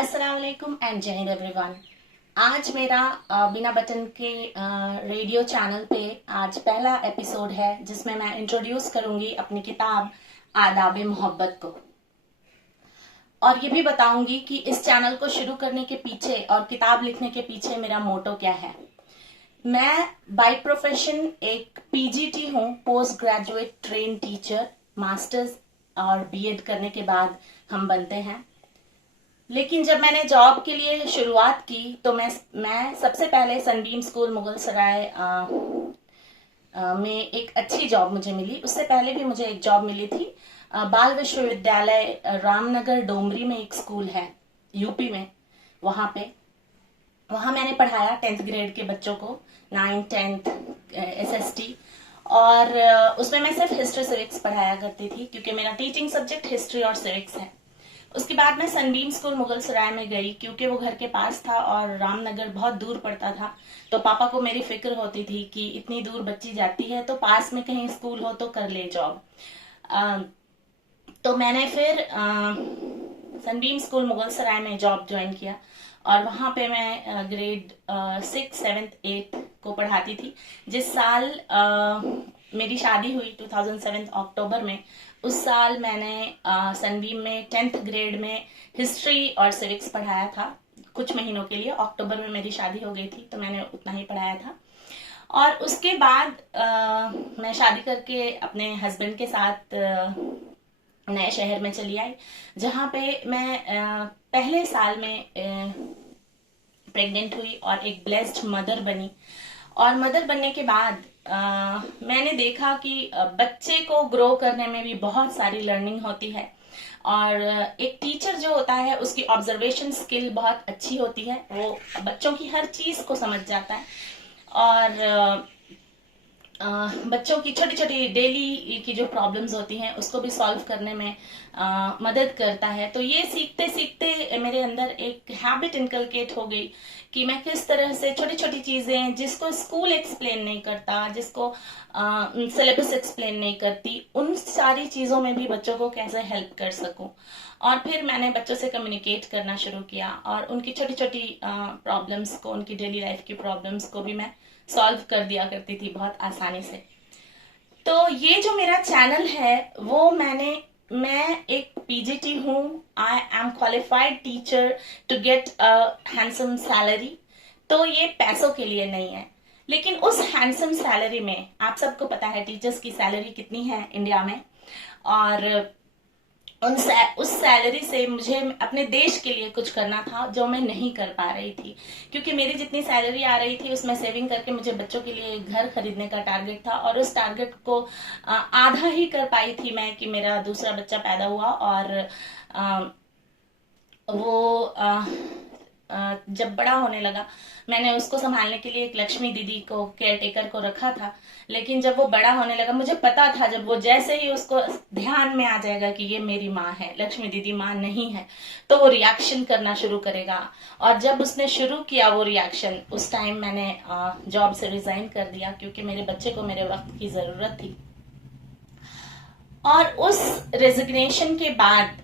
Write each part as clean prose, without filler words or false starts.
अस्सलाम वालेकुम एंड जय हिंद एवरीवन। आज मेरा बिना बटन के रेडियो चैनल पे आज पहला एपिसोड है जिसमें मैं इंट्रोड्यूस करूंगी अपनी किताब आदाब मोहब्बत को, और ये भी बताऊंगी कि इस चैनल को शुरू करने के पीछे और किताब लिखने के पीछे मेरा मोटो क्या है। मैं बाय प्रोफेशन एक पीजीटी हूँ, post graduate train teacher. Masters और बीएड करने के बाद हम बनते हैं। लेकिन जब मैंने जॉब के लिए शुरुआत की तो मैं सबसे पहले सनबीम स्कूल मुगल सराय में एक अच्छी जॉब मुझे मिली। उससे पहले भी मुझे एक जॉब मिली थी बाल विश्वविद्यालय रामनगर डोमरी में, एक स्कूल है यूपी में। वहां मैंने पढ़ाया 10th ग्रेड के बच्चों को, 9th 10th एसएसटी। और उसमें मैं सिर्फ हिस्ट्री सिविक्स पढ़ाया करती थी क्योंकि मेरा टीचिंग सब्जेक्ट हिस्ट्री और सिविक्स है। उसके बाद मैं सनबीम स्कूल मुगल सराय में गई क्योंकि वो घर के पास था और रामनगर बहुत दूर पड़ता था। तो पापा को मेरी फिक्र होती थी कि इतनी दूर बच्ची जाती है तो पास में कहीं स्कूल हो तो कर ले जॉब। तो मैंने फिर सनबीम स्कूल मुगल सराय में जॉब ज्वाइन किया और वहां पे मैं ग्रेड 6, 7, 8 को पढ़ाती थी। जिस साल मेरी शादी हुई 2007 अक्टूबर में, उस साल मैंने सनबीम में 10th ग्रेड में हिस्ट्री और सिविक्स पढ़ाया था कुछ महीनों के लिए। अक्टूबर में मेरी शादी हो गई थी तो मैंने उतना ही पढ़ाया था। और उसके बाद मैं शादी करके अपने हस्बैंड के साथ नए शहर में चली आई, जहाँ पे मैं पहले साल में प्रेग्नेंट हुई और एक ब्लेस्ड मदर बनी। और मदर बनने के बाद मैंने देखा कि बच्चे को ग्रो करने में भी बहुत सारी लर्निंग होती है और एक टीचर जो होता है उसकी ऑब्जर्वेशन स्किल बहुत अच्छी होती है। वो बच्चों की हर चीज को समझ जाता है और बच्चों की छोटी छोटी डेली की जो प्रॉब्लम्स होती हैं उसको भी सॉल्व करने में मदद करता है। तो ये सीखते सीखते मेरे अंदर एक हैबिट इनकलकेट हो गई कि मैं किस तरह से छोटी छोटी चीजें जिसको स्कूल एक्सप्लेन नहीं करता, जिसको सिलेबस एक्सप्लेन नहीं करती, उन सारी चीजों में भी बच्चों को कैसे हेल्प कर सकूं। और फिर मैंने बच्चों से कम्युनिकेट करना शुरू किया और उनकी छोटी छोटी प्रॉब्लम्स को, उनकी डेली लाइफ की प्रॉब्लम्स को भी मैं सॉल्व कर दिया करती थी बहुत आसानी से। तो ये जो मेरा चैनल है वो मैं एक पीजीटी हूँ। I am qualified teacher to get a handsome salary. तो ये पैसों के लिए नहीं है, लेकिन उस हैंडसम सैलरी में आप सबको पता है टीचर्स की सैलरी कितनी है इंडिया में, और उस सैलरी से मुझे अपने देश के लिए कुछ करना था जो मैं नहीं कर पा रही थी। क्योंकि मेरी जितनी सैलरी आ रही थी उसमें सेविंग करके मुझे बच्चों के लिए घर खरीदने का टारगेट था और उस टारगेट को आधा ही कर पाई थी मैं कि मेरा दूसरा बच्चा पैदा हुआ। और वो जब बड़ा होने लगा मैंने उसको संभालने के लिए एक लक्ष्मी दीदी को, केयर टेकर को रखा था। लेकिन जब वो बड़ा होने लगा मुझे पता था जब वो जैसे ही उसको ध्यान में आ जाएगा कि ये मेरी माँ है, लक्ष्मी दीदी माँ नहीं है, तो वो रिएक्शन करना शुरू करेगा। और जब उसने शुरू किया वो रिएक्शन, उस टाइम मैंने जॉब से रिजाइन कर दिया क्योंकि मेरे बच्चे को मेरे वक्त की जरूरत थी। और उस रेजिग्नेशन के बाद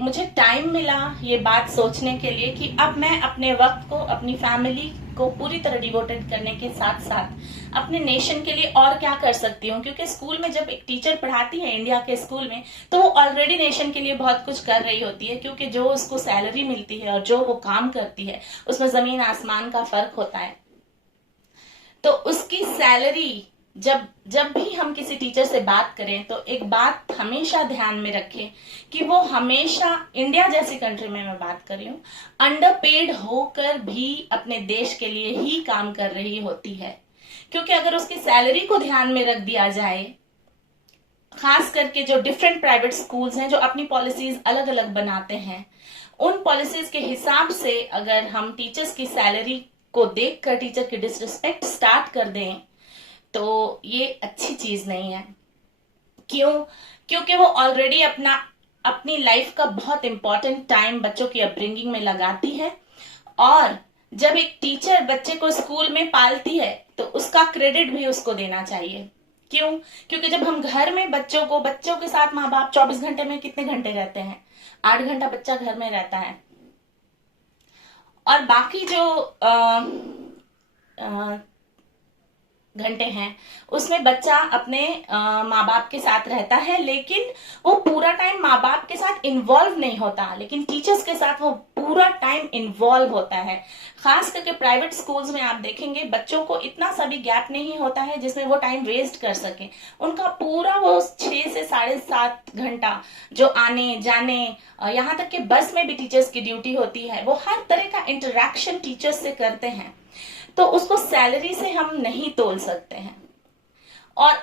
मुझे टाइम मिला ये बात सोचने के लिए कि अब मैं अपने वक्त को, अपनी फैमिली को पूरी तरह डिवोटेड करने के साथ साथ अपने नेशन के लिए और क्या कर सकती हूँ। क्योंकि स्कूल में जब एक टीचर पढ़ाती है इंडिया के स्कूल में तो वो ऑलरेडी नेशन के लिए बहुत कुछ कर रही होती है, क्योंकि जो उसको सैलरी मिलती है और जो वो काम करती है उसमें जमीन आसमान का फर्क होता है। तो उसकी सैलरी, जब भी हम किसी टीचर से बात करें तो एक बात हमेशा ध्यान में रखें कि वो हमेशा, इंडिया जैसी कंट्री में मैं बात कर रही हूँ, अंडरपेड होकर भी अपने देश के लिए ही काम कर रही होती है। क्योंकि अगर उसकी सैलरी को ध्यान में रख दिया जाए, खास करके जो डिफरेंट प्राइवेट स्कूल्स हैं जो अपनी पॉलिसीज अलग अलग बनाते हैं, उन पॉलिसीज के हिसाब से अगर हम टीचर्स की सैलरी को देखकर टीचर की डिसरिस्पेक्ट स्टार्ट कर दें तो ये अच्छी चीज नहीं है। क्यों? क्योंकि वो ऑलरेडी अपनी लाइफ का बहुत इंपॉर्टेंट टाइम बच्चों की अपब्रिंगिंग में लगाती है। और जब एक टीचर बच्चे को स्कूल में पालती है तो उसका क्रेडिट भी उसको देना चाहिए। क्यों? क्योंकि जब हम घर में बच्चों के साथ माँ बाप 24 घंटे में कितने घंटे रहते हैं? 8 घंटा बच्चा घर में रहता है। और बाकी जो घंटे हैं उसमें बच्चा अपने माँ बाप के साथ रहता है, लेकिन वो पूरा टाइम माँ बाप के साथ इन्वॉल्व नहीं होता, लेकिन टीचर्स के साथ वो पूरा टाइम इन्वॉल्व होता है। खास करके प्राइवेट स्कूल्स में आप देखेंगे बच्चों को इतना सा भी गैप नहीं होता है जिसमें वो टाइम वेस्ट कर सके। उनका पूरा वो 6 से 7.5 घंटा जो आने जाने, यहाँ तक कि बस में भी टीचर्स की ड्यूटी होती है, वो हर तरह का इंटरेक्शन टीचर्स से करते हैं। तो उसको सैलरी से हम नहीं तोल सकते हैं, और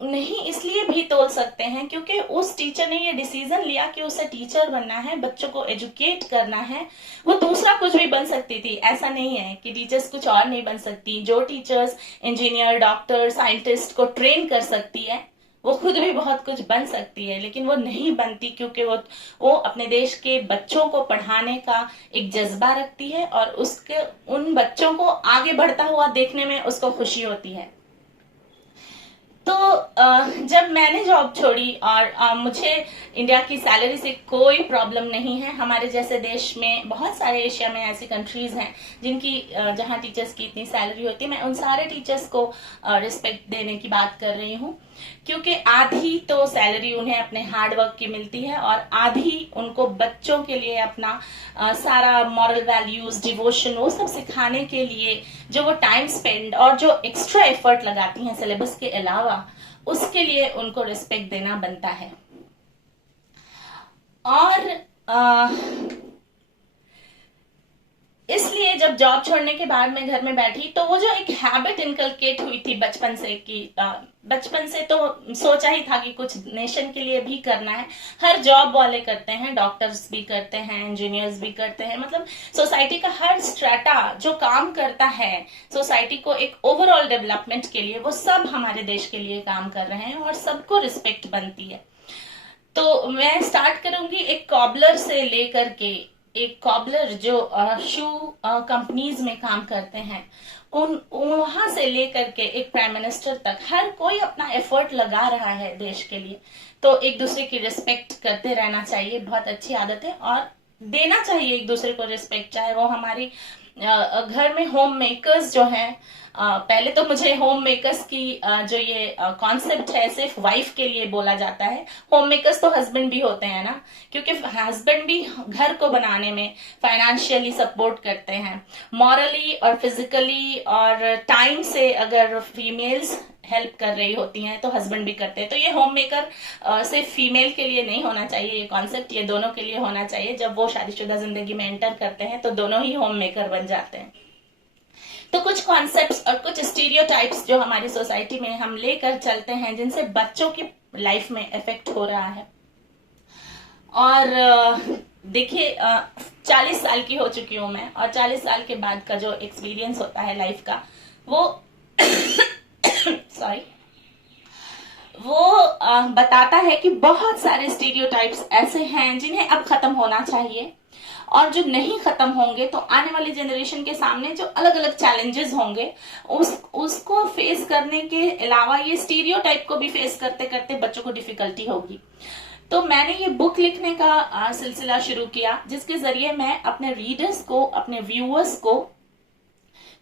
नहीं इसलिए भी तोल सकते हैं क्योंकि उस टीचर ने ये डिसीजन लिया कि उसे टीचर बनना है, बच्चों को एजुकेट करना है। वो दूसरा कुछ भी बन सकती थी, ऐसा नहीं है कि टीचर्स कुछ और नहीं बन सकती। जो टीचर्स इंजीनियर, डॉक्टर, साइंटिस्ट को ट्रेन कर सकती है वो खुद भी बहुत कुछ बन सकती है, लेकिन वो नहीं बनती क्योंकि वो अपने देश के बच्चों को पढ़ाने का एक जज्बा रखती है, और उसके उन बच्चों को आगे बढ़ता हुआ देखने में उसको खुशी होती है। तो जब मैंने जॉब छोड़ी, और मुझे इंडिया की सैलरी से कोई प्रॉब्लम नहीं है। हमारे जैसे देश में बहुत सारे एशिया में ऐसी कंट्रीज हैं जिनकी जहाँ टीचर्स की इतनी सैलरी होती है। मैं उन सारे टीचर्स को रिस्पेक्ट देने की बात कर रही हूँ, क्योंकि आधी तो सैलरी उन्हें अपने हार्ड वर्क की मिलती है, और आधी उनको बच्चों के लिए अपना सारा मॉरल वैल्यूज, डिवोशन, वो सब सिखाने के लिए जो वो टाइम स्पेंड और जो एक्स्ट्रा एफर्ट लगाती हैं सिलेबस के अलावा, उसके लिए उनको रिस्पेक्ट देना बनता है। और इसलिए जब जॉब छोड़ने के बाद मैं घर में बैठी तो वो जो एक हैबिट इनकलकेट हुई थी बचपन से, कि बचपन से तो सोचा ही था कि कुछ नेशन के लिए भी करना है। हर जॉब वाले करते हैं, डॉक्टर्स भी करते हैं, इंजीनियर्स भी करते हैं, मतलब सोसाइटी का हर स्ट्रेटा जो काम करता है सोसाइटी को एक ओवरऑल डेवलपमेंट के लिए, वो सब हमारे देश के लिए काम कर रहे हैं और सबको रिस्पेक्ट बनती है। तो मैं स्टार्ट करूंगी एक कॉबलर से लेकर के, एक कॉबलर जो शू कंपनीज में काम करते हैं, उन वहां से लेकर के एक प्राइम मिनिस्टर तक हर कोई अपना एफर्ट लगा रहा है देश के लिए। तो एक दूसरे की रिस्पेक्ट करते रहना चाहिए, बहुत अच्छी आदत है, और देना चाहिए एक दूसरे को रिस्पेक्ट, चाहे वो हमारी घर में होम मेकर्स जो हैं। पहले तो मुझे होम मेकर्स की जो ये कॉन्सेप्ट है सिर्फ वाइफ के लिए बोला जाता है। होम मेकर्स तो हस्बैंड भी होते हैं ना, क्योंकि हस्बैंड भी घर को बनाने में फाइनेंशियली सपोर्ट करते हैं, मॉरली और फिजिकली और टाइम से अगर फीमेल्स हेल्प कर रही होती हैं तो हस्बैंड भी करते हैं। तो ये होम मेकर सिर्फ फीमेल के लिए नहीं होना चाहिए, ये कॉन्सेप्ट ये दोनों के लिए होना चाहिए। जब वो शादीशुदा जिंदगी में एंटर करते हैं तो दोनों ही होम मेकर बन जाते हैं। तो कुछ कॉन्सेप्ट्स और कुछ स्टीरियोटाइप्स जो हमारी सोसाइटी में हम लेकर चलते हैं, जिनसे बच्चों की लाइफ में इफेक्ट हो रहा है। और देखिए 40 साल की हो चुकी हूं मैं, और 40 साल के बाद का जो एक्सपीरियंस होता है लाइफ का, वो सॉरी, वो बताता है कि बहुत सारे स्टीरियोटाइप्स ऐसे हैं जिन्हें अब खत्म होना चाहिए, और जो नहीं खत्म होंगे तो आने वाली जनरेशन के सामने जो अलग अलग चैलेंजेस होंगे उसको फेस करने के अलावा ये स्टीरियोटाइप को भी फेस करते करते बच्चों को डिफिकल्टी होगी। तो मैंने ये बुक लिखने का सिलसिला शुरू किया, जिसके जरिए मैं अपने रीडर्स को, अपने व्यूअर्स को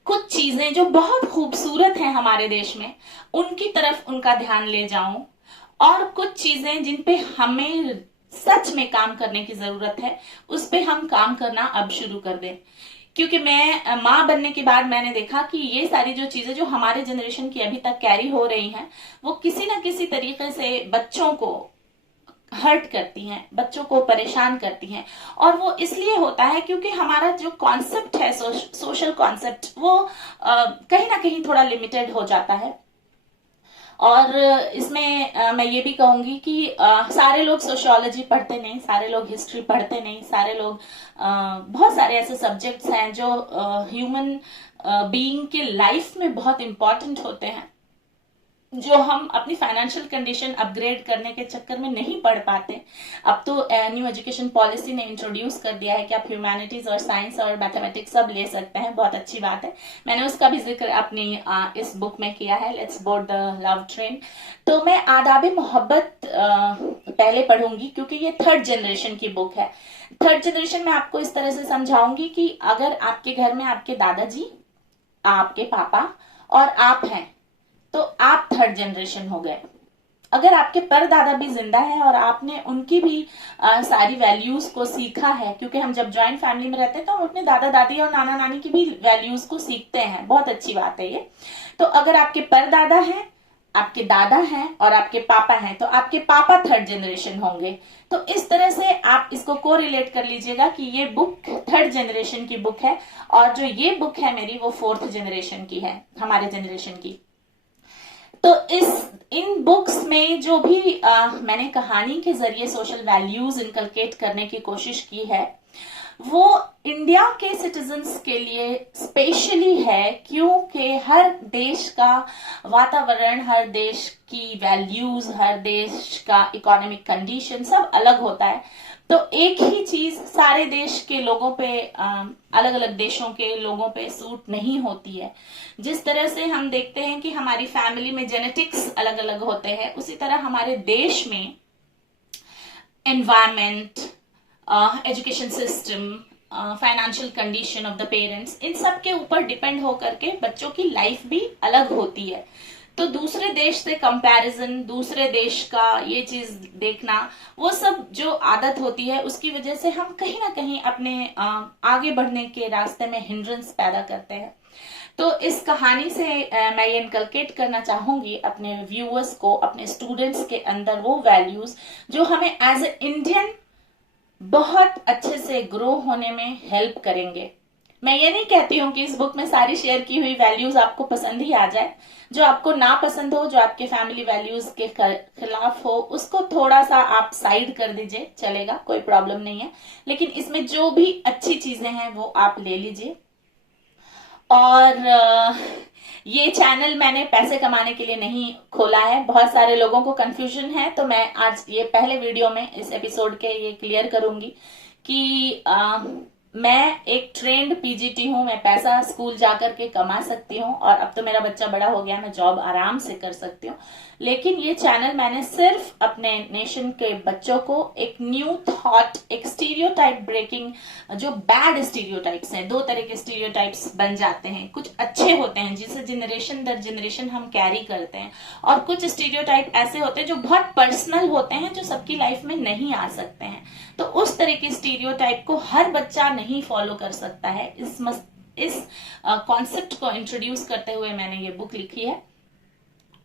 कुछ चीजें जो बहुत खूबसूरत हैं हमारे देश में, उनकी तरफ उनका ध्यान ले जाऊं, और कुछ चीजें जिन पे हमें सच में काम करने की जरूरत है, उस पे हम काम करना अब शुरू कर दें। क्योंकि मैं माँ बनने के बाद मैंने देखा कि ये सारी जो चीजें जो हमारे जनरेशन की अभी तक कैरी हो रही हैं, वो किसी ना किसी तरीके से बच्चों को हर्ट करती हैं, बच्चों को परेशान करती हैं। और वो इसलिए होता है क्योंकि हमारा जो कॉन्सेप्ट है, सोशल कॉन्सेप्ट, वो कहीं ना कहीं थोड़ा लिमिटेड हो जाता है। और इसमें मैं ये भी कहूंगी कि सारे लोग सोशियोलॉजी पढ़ते नहीं, सारे लोग हिस्ट्री पढ़ते नहीं, सारे लोग बहुत सारे ऐसे सब्जेक्ट्स हैं जो ह्यूमन बीइंग के लाइफ में बहुत इंपॉर्टेंट होते हैं, जो हम अपनी फाइनेंशियल कंडीशन अपग्रेड करने के चक्कर में नहीं पढ़ पाते। अब तो न्यू एजुकेशन पॉलिसी ने इंट्रोड्यूस कर दिया है कि आप ह्यूमैनिटीज और साइंस और मैथमेटिक्स सब ले सकते हैं, बहुत अच्छी बात है। मैंने उसका भी जिक्र अपनी इस बुक में किया है, let's board the love train. तो मैं आदाब मोहब्बत पहले पढ़ूंगी क्योंकि ये थर्ड जनरेशन की बुक है। थर्ड जनरेशन में आपको इस तरह से समझाऊंगी कि अगर आपके घर में आपके दादाजी, आपके पापा और आप हैं तो आप थर्ड जनरेशन हो गए। अगर आपके परदादा भी जिंदा है और आपने उनकी भी सारी वैल्यूज को सीखा है, क्योंकि हम जब जॉइंट फैमिली में रहते हैं तो हम अपने दादा दादी और नाना नानी की भी वैल्यूज को सीखते हैं, बहुत अच्छी बात है ये। तो अगर आपके परदादा हैं, आपके दादा हैं और आपके पापा हैं तो आपके पापा थर्ड जनरेशन होंगे। तो इस तरह से आप इसको को रिलेट कर लीजिएगा कि ये बुक थर्ड जनरेशन की बुक है और जो ये बुक है मेरी वो फोर्थ जनरेशन की है, हमारे जनरेशन की। तो इन बुक्स में जो भी मैंने कहानी के जरिए सोशल वैल्यूज इनकलकेट करने की कोशिश की है वो इंडिया के सिटीजन्स के लिए स्पेशली है, क्योंकि हर देश का वातावरण, हर देश की वैल्यूज, हर देश का इकोनॉमिक कंडीशन सब अलग होता है। तो एक ही चीज सारे देश के लोगों पे, अलग अलग देशों के लोगों पे सूट नहीं होती है। जिस तरह से हम देखते हैं कि हमारी फैमिली में जेनेटिक्स अलग अलग होते हैं, उसी तरह हमारे देश में environment, education system, financial condition of the parents, इन सब के ऊपर डिपेंड होकर के बच्चों की लाइफ भी अलग होती है। तो दूसरे देश से कंपैरिजन, दूसरे देश का ये चीज देखना, वो सब जो आदत होती है उसकी वजह से हम कहीं ना कहीं अपने आगे बढ़ने के रास्ते में हिंड्रेंस पैदा करते हैं। तो इस कहानी से मैं ये इनकलकेट करना चाहूंगी अपने व्यूअर्स को, अपने स्टूडेंट्स के अंदर वो वैल्यूज जो हमें एज ए इंडियन बहुत अच्छे से ग्रो होने में हेल्प करेंगे। मैं ये नहीं कहती हूँ कि इस बुक में सारी शेयर की हुई वैल्यूज आपको पसंद ही आ जाए। जो आपको ना पसंद हो, जो आपके फैमिली वैल्यूज के खिलाफ हो, उसको थोड़ा सा आप साइड कर दीजिए, चलेगा, कोई प्रॉब्लम नहीं है। लेकिन इसमें जो भी अच्छी चीजें हैं वो आप ले लीजिए। और ये चैनल मैंने पैसे कमाने के लिए नहीं खोला है। बहुत सारे लोगों को कंफ्यूजन है, तो मैं आज ये पहले वीडियो में इस एपिसोड के ये क्लियर करूंगी कि मैं एक ट्रेंड पीजीटी हूं, मैं पैसा स्कूल जाकर के कमा सकती हूं और अब तो मेरा बच्चा बड़ा हो गया, मैं जॉब आराम से कर सकती हूँ। लेकिन ये चैनल मैंने सिर्फ अपने नेशन के बच्चों को एक न्यू थॉट, एक स्टीरियोटाइप ब्रेकिंग, जो बैड स्टीरियोटाइप्स हैं, दो तरह के स्टीरियोटाइप्स बन जाते हैं, कुछ अच्छे होते हैं जिसे जनरेशन दर जनरेशन हम कैरी करते हैं, और कुछ स्टीरियोटाइप ऐसे होते हैं जो बहुत पर्सनल होते हैं, जो सबकी लाइफ में नहीं आ सकते हैं। तो उस तरह के स्टीरियोटाइप को हर बच्चा नहीं फॉलो कर सकता है। इस कॉन्सेप्ट को इंट्रोड्यूस करते हुए मैंने ये बुक लिखी है।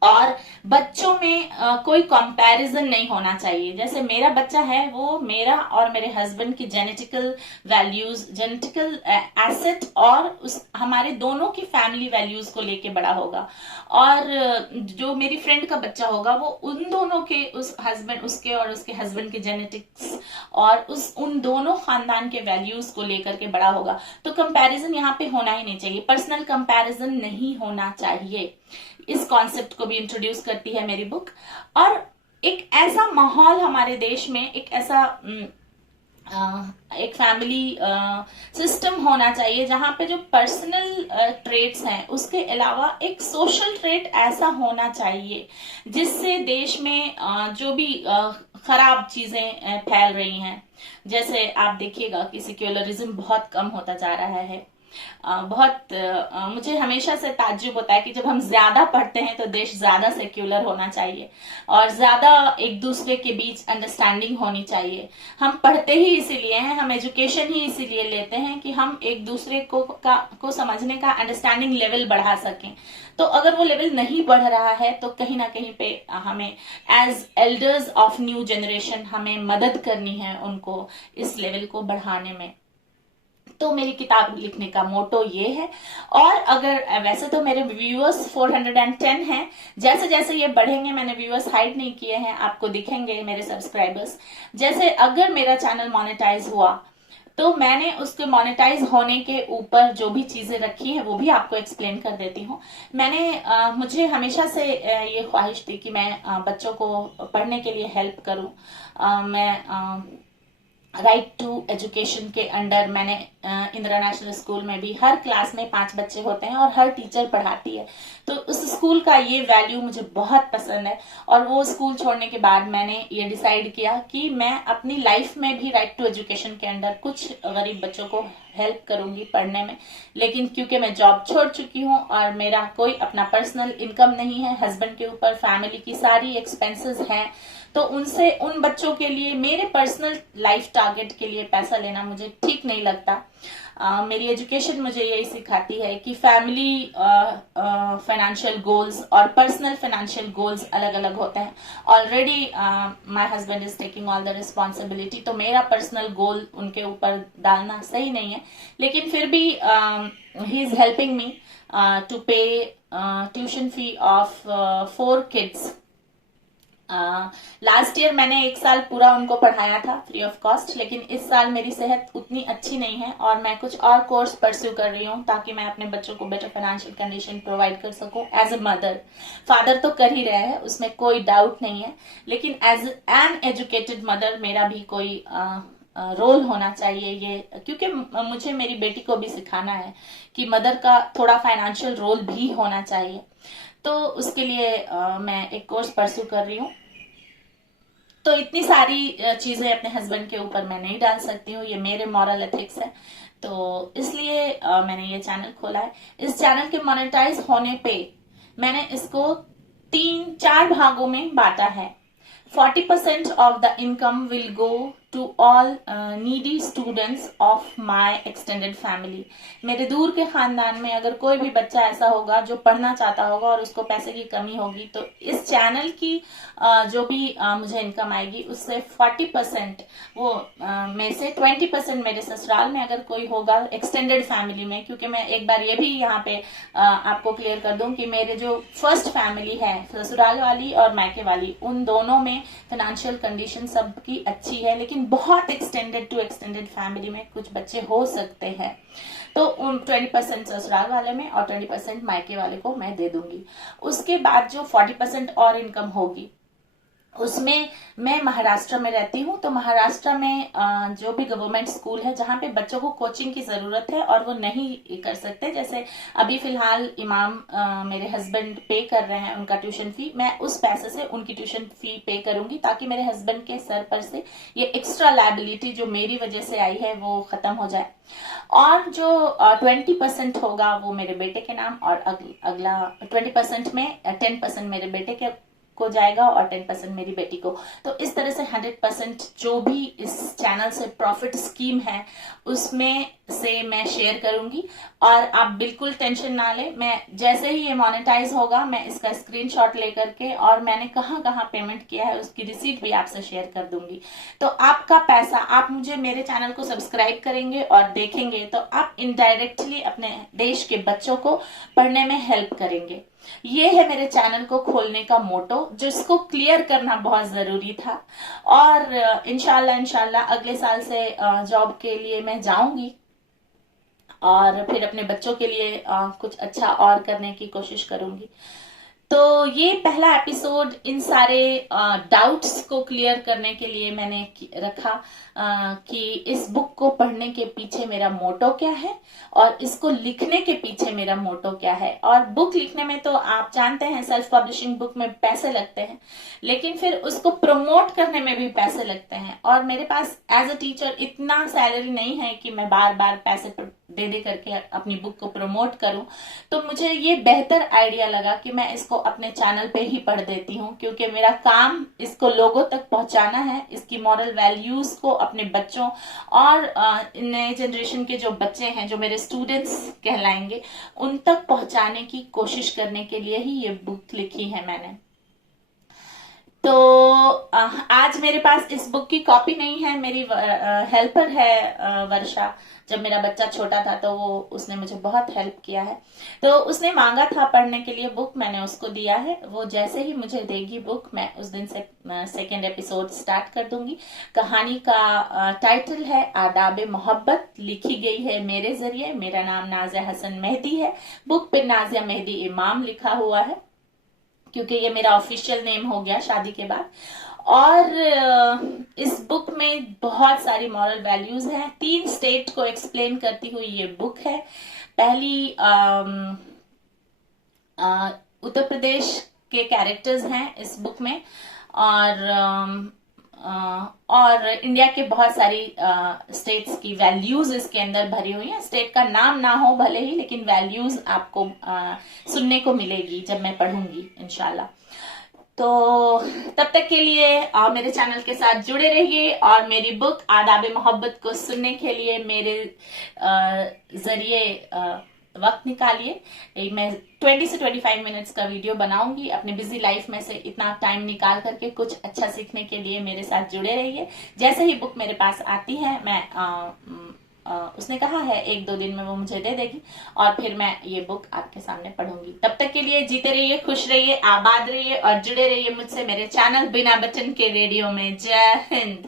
और बच्चों में कोई कंपैरिजन नहीं होना चाहिए। जैसे मेरा बच्चा है, वो मेरा और मेरे हस्बैंड की जेनेटिकल वैल्यूज, जेनेटिकल एसेट और हमारे दोनों की फैमिली वैल्यूज को लेके बड़ा होगा। और जो मेरी फ्रेंड का बच्चा होगा वो उन दोनों के, उस हस्बैंड, उसके और उसके हस्बैंड के जेनेटिक्स और उन दोनों खानदान के वैल्यूज को लेकर के बड़ा होगा। तो कंपैरिजन यहाँ पे होना ही नहीं चाहिए, पर्सनल कंपैरिजन नहीं होना चाहिए। इस कॉन्सेप्ट को भी इंट्रोड्यूस करती है मेरी बुक। और एक ऐसा माहौल हमारे देश में, एक ऐसा एक फैमिली सिस्टम होना चाहिए जहां पे जो पर्सनल ट्रेट्स हैं उसके अलावा एक सोशल ट्रेट ऐसा होना चाहिए जिससे देश में जो भी खराब चीजें फैल रही हैं, जैसे आप देखिएगा कि सेक्युलरिज्म बहुत कम होता जा रहा है। मुझे हमेशा से ताज्जुब होता है कि जब हम ज्यादा पढ़ते हैं तो देश ज्यादा सेक्युलर होना चाहिए और ज्यादा एक दूसरे के बीच अंडरस्टैंडिंग होनी चाहिए। हम पढ़ते ही इसीलिए हैं, हम एजुकेशन ही इसीलिए लेते हैं कि हम एक दूसरे को समझने का अंडरस्टैंडिंग लेवल बढ़ा सकें। तो अगर वो लेवल नहीं बढ़ रहा है तो कहीं ना कहीं पे हमें as elders of new generation हमें मदद करनी है उनको इस लेवल को बढ़ाने में। तो मेरी किताब लिखने का मोटो ये है। और अगर वैसे तो मेरे व्यूअर्स 410 हैं, जैसे जैसे ये बढ़ेंगे, मैंने व्यूअर्स हाइड नहीं किए हैं, आपको दिखेंगे मेरे सब्सक्राइबर्स। जैसे अगर मेरा चैनल मोनेटाइज हुआ तो मैंने उसके मोनेटाइज होने के ऊपर जो भी चीजें रखी हैं वो भी आपको एक्सप्लेन कर देती हूँ। मुझे हमेशा से ये ख्वाहिश थी कि मैं बच्चों को पढ़ने के लिए हेल्प करूँ। मैं राइट टू एजुकेशन के अंडर मैंने इंदिरा नेशनल स्कूल में भी हर क्लास में 5 बच्चे होते हैं और हर टीचर पढ़ाती है, तो उस स्कूल का ये वैल्यू मुझे बहुत पसंद है। और वो स्कूल छोड़ने के बाद मैंने ये डिसाइड किया कि मैं अपनी लाइफ में भी राइट टू एजुकेशन के अंडर कुछ गरीब बच्चों को हेल्प करूंगी पढ़ने में। लेकिन क्योंकि मैं जॉब छोड़ चुकी हूँ और मेरा कोई अपना पर्सनल इनकम नहीं है, हस्बैंड के ऊपर फैमिली की सारी एक्सपेंसेस हैं, तो उनसे उन बच्चों के लिए मेरे पर्सनल लाइफ टारगेट के लिए पैसा लेना मुझे ठीक नहीं लगता। मेरी एजुकेशन मुझे यही सिखाती है कि फैमिली फाइनेंशियल गोल्स और पर्सनल फाइनेंशियल गोल्स अलग अलग होते हैं। Already my husband is taking all the responsibility, तो मेरा पर्सनल गोल उनके ऊपर डालना सही नहीं है। लेकिन फिर भी he is helping me to pay tuition fee of 4 kids. Last year मैंने 1 साल पूरा उनको पढ़ाया था फ्री ऑफ कॉस्ट, लेकिन इस साल मेरी सेहत उतनी अच्छी नहीं है और मैं कुछ और कोर्स परस्यू कर रही हूँ ताकि मैं अपने बच्चों को बेटर फाइनेंशियल कंडीशन प्रोवाइड कर सकूं एज अ मदर। फादर तो कर ही रहे हैं, उसमें कोई डाउट नहीं है, लेकिन एज एन एजुकेटेड मदर मेरा भी कोई रोल होना चाहिए ये, क्योंकि मुझे मेरी बेटी को भी सिखाना है कि मदर का थोड़ा फाइनेंशियल रोल भी होना चाहिए। तो उसके लिए मैं एक कोर्स परस्यू कर रही हूँ। तो इतनी सारी चीजें अपने हस्बैंड के ऊपर मैं नहीं डाल सकती हूँ, ये मेरे मॉरल एथिक्स है, तो इसलिए मैंने ये चैनल खोला है। इस चैनल के मोनेटाइज होने पे मैंने इसको 3-4 भागों में बांटा है। 40% of the income will go to all needy students of my extended family। मेरे दूर के खानदान में अगर कोई भी बच्चा ऐसा होगा जो पढ़ना चाहता होगा और उसको पैसे की कमी होगी, तो इस चैनल की जो भी मुझे इनकम आएगी उससे 40% वो में से 20% मेरे ससुराल में अगर कोई होगा एक्सटेंडेड फैमिली में। क्योंकि मैं एक बार ये भी यहाँ पे आपको क्लियर कर दूं कि मेरे जो फर्स्ट फैमिली है, ससुराल वाली और मायके वाली, उन दोनों में फाइनेंशियल कंडीशन सबकी अच्छी है, लेकिन बहुत एक्सटेंडेड टू एक्सटेंडेड फैमिली में कुछ बच्चे हो सकते हैं, तो 20% ससुराल वाले में और 20% मायके वाले को मैं दे दूंगी। उसके बाद जो 40% और इनकम होगी उसमें मैं महाराष्ट्र में रहती हूँ, तो महाराष्ट्र में जो भी गवर्नमेंट स्कूल है जहाँ पे बच्चों को कोचिंग की जरूरत है और वो नहीं कर सकते, जैसे अभी फिलहाल इमाम मेरे हस्बैंड पे कर रहे हैं उनका ट्यूशन फी, मैं उस पैसे से उनकी ट्यूशन फी पे करूंगी ताकि मेरे हस्बैंड के सर पर से ये एक्स्ट्रा लायबिलिटी जो मेरी वजह से आई है वो खत्म हो जाए। और जो 20% होगा वो मेरे बेटे के नाम, और अगला 20% में 10% मेरे बेटे के को जाएगा और 10% मेरी बेटी को। तो इस तरह से 100% जो भी इस चैनल से प्रॉफिट स्कीम है उसमें से मैं शेयर करूंगी। और आप बिल्कुल टेंशन ना ले, मैं जैसे ही ये मोनेटाइज होगा मैं इसका स्क्रीनशॉट लेकर के और मैंने कहां कहां पेमेंट किया है उसकी रिसीट भी आपसे शेयर कर दूंगी। तो आपका पैसा, आप मुझे मेरे चैनल को सब्सक्राइब करेंगे और देखेंगे तो आप इनडायरेक्टली अपने देश के बच्चों को पढ़ने में हेल्प करेंगे। ये है मेरे चैनल को खोलने का मोटो, जिसको क्लियर करना बहुत जरूरी था। और इंशाल्लाह अगले साल से जॉब के लिए मैं जाऊंगी और फिर अपने बच्चों के लिए कुछ अच्छा और करने की कोशिश करूंगी। तो ये पहला एपिसोड इन सारे डाउट्स को क्लियर करने के लिए मैंने रखा कि इस बुक को पढ़ने के पीछे मेरा मोटो क्या है और इसको लिखने के पीछे मेरा मोटो क्या है। और बुक लिखने में तो आप जानते हैं सेल्फ पब्लिशिंग बुक में पैसे लगते हैं, लेकिन फिर उसको प्रमोट करने में भी पैसे लगते हैं। और मेरे पास एज अ टीचर इतना सैलरी नहीं है कि मैं बार बार पैसे दे करके अपनी बुक को प्रमोट करूं, तो मुझे ये बेहतर आइडिया लगा कि मैं इसको अपने चैनल पे ही पढ़ देती हूँ, क्योंकि मेरा काम इसको लोगों तक पहुंचाना है, इसकी मॉरल वैल्यूज को अपने बच्चों और नए जनरेशन के जो बच्चे हैं जो मेरे स्टूडेंट्स कहलाएंगे उन तक पहुंचाने की कोशिश करने के लिए ही ये बुक लिखी है मैंने। तो आज मेरे पास इस बुक की कॉपी नहीं है, मेरी हेल्पर है वर्षा, जब मेरा बच्चा छोटा था तो वो उसने मुझे बहुत हेल्प किया है। तो उसने मांगा था पढ़ने के लिए बुक, मैंने उसको दिया है। वो जैसे ही मुझे देगी बुक, मैं उस दिन से सेकेंड एपिसोड स्टार्ट कर दूंगी। कहानी का टाइटल है आदाब मोहब्बत, लिखी गई है मेरे जरिए। मेरा नाम नाजिया हसन मेहदी है। बुक पे नाजिया मेहदी इमाम लिखा हुआ है, क्योंकि ये मेरा ऑफिशियल नेम हो गया शादी के बाद। और इस बुक में बहुत सारी मॉरल वैल्यूज हैं। 3 स्टेट को एक्सप्लेन करती हुई ये बुक है। पहली उत्तर प्रदेश के कैरेक्टर्स हैं इस बुक में, और इंडिया के बहुत सारी स्टेट्स की वैल्यूज इसके अंदर भरी हुई हैं। स्टेट का नाम ना हो भले ही, लेकिन वैल्यूज आपको सुनने को मिलेगी जब मैं पढ़ूंगी इंशाल्लाह। तो तब तक के लिए मेरे चैनल के साथ जुड़े रहिए, और मेरी बुक आदाब मोहब्बत को सुनने के लिए मेरे जरिए वक्त निकालिए। मैं 20 से 25 मिनट्स का वीडियो बनाऊंगी अपनी बिजी लाइफ में से। इतना टाइम निकाल करके कुछ अच्छा सीखने के लिए मेरे साथ जुड़े रहिए। जैसे ही बुक मेरे पास आती है, मैं उसने कहा है 1-2 दिन में वो मुझे दे देगी, और फिर मैं ये बुक आपके सामने पढ़ूंगी। तब तक के लिए जीते रहिए, खुश रहिए, आबाद रहिए, और जुड़े रहिए मुझसे मेरे चैनल बिना बटन के रेडियो में। जय हिंद।